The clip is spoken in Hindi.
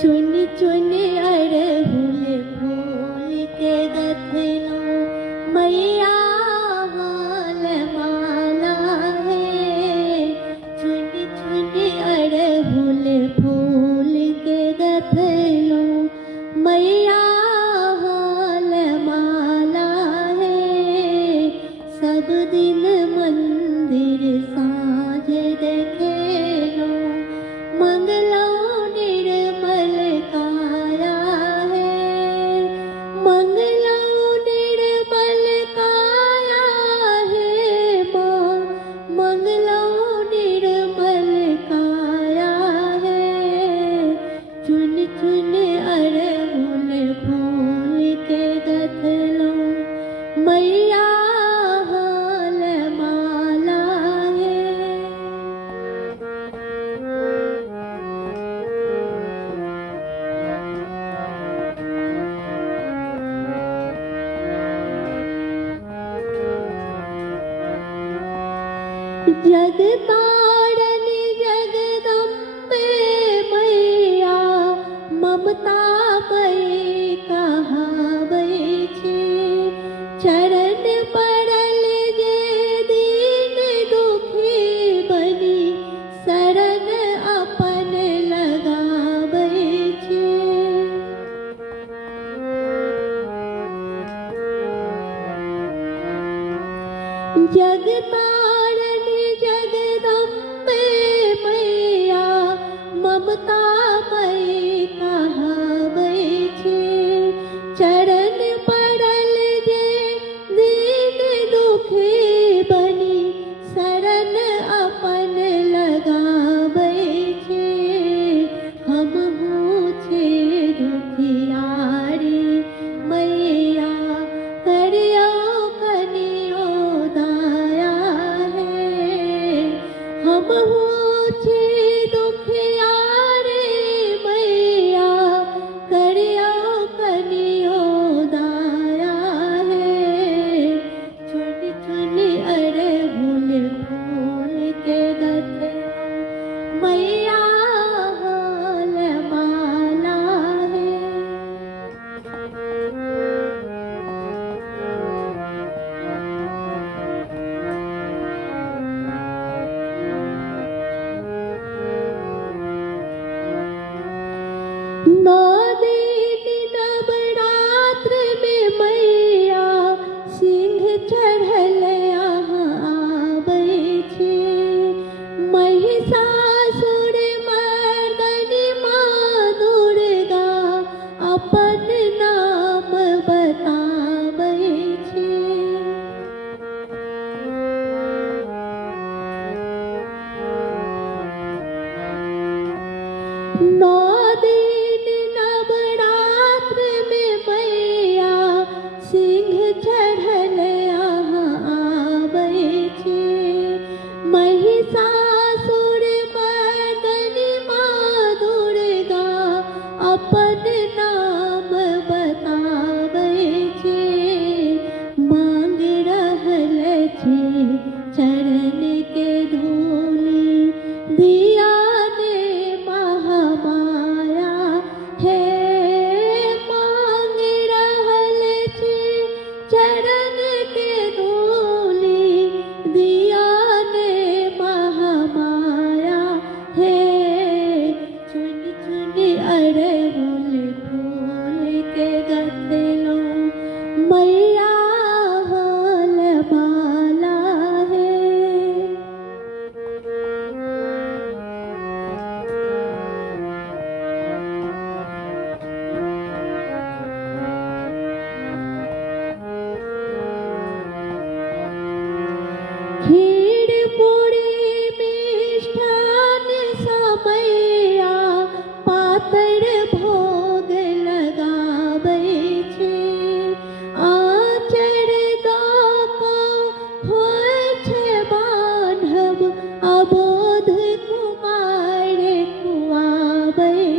चुन चुन अड़हुल फूल के गथलो मैया हाल माला है। चुन चुन अड़हुल फूल के गथलो मैया हाल माला है। सब दिन मंदिर साँझ देखेलो मंगलो निर्मल काया है। मंगलो निर्मल काया है माँ, मंगलो निर्मल काया है। चुन चुन अड़हुल फूल के गथलो मैया हाल माला है। जगतारण जगदम्बे मैया ममता मई कहावै छी। चरण पड़ल जे दीन दुखी बनी शरण अपन लगाबै छी। जगतारण जगदम्बे मैया ममता मई कहावै छी। चरण पड़ल जे दीन दुखी बनी शरण अपन लगाबै छी। हमहूँ छी दुखियारी मैया करियो कनियो दया है। हमहूँ छी दुखियारी मैया करियो कनियो दया है। चुन चुन अड़हुल फूल के गथलो मैया हाल माला है। नौ दिन नवरात्र में मैया सिंह चढ़ल यहाँ आबै छी। महिषासुर मर्दनी माँ दुर्गा अपन नाम बताबै छी। नौ दिन नवरात्र में मैया सिंह चढ़ल यहाँ आबै छी। महिषासुर मर्दनी माँ दुर्गा अपन नाम बताबै छी। मांग रहल छी चरण के धूलि दिया ने महामाया है। मांग रहल छी चरण के धूलि दिया ने महामाया है। चुन चुन अड़हुल फूल के गथलो मैया हाल माला है। खीर पूरी मिष्ठान समैया पातर भोग लगाबै छी। आचर दऽ कऽ होइ छै बान्हब अबोध कुमार खुआबै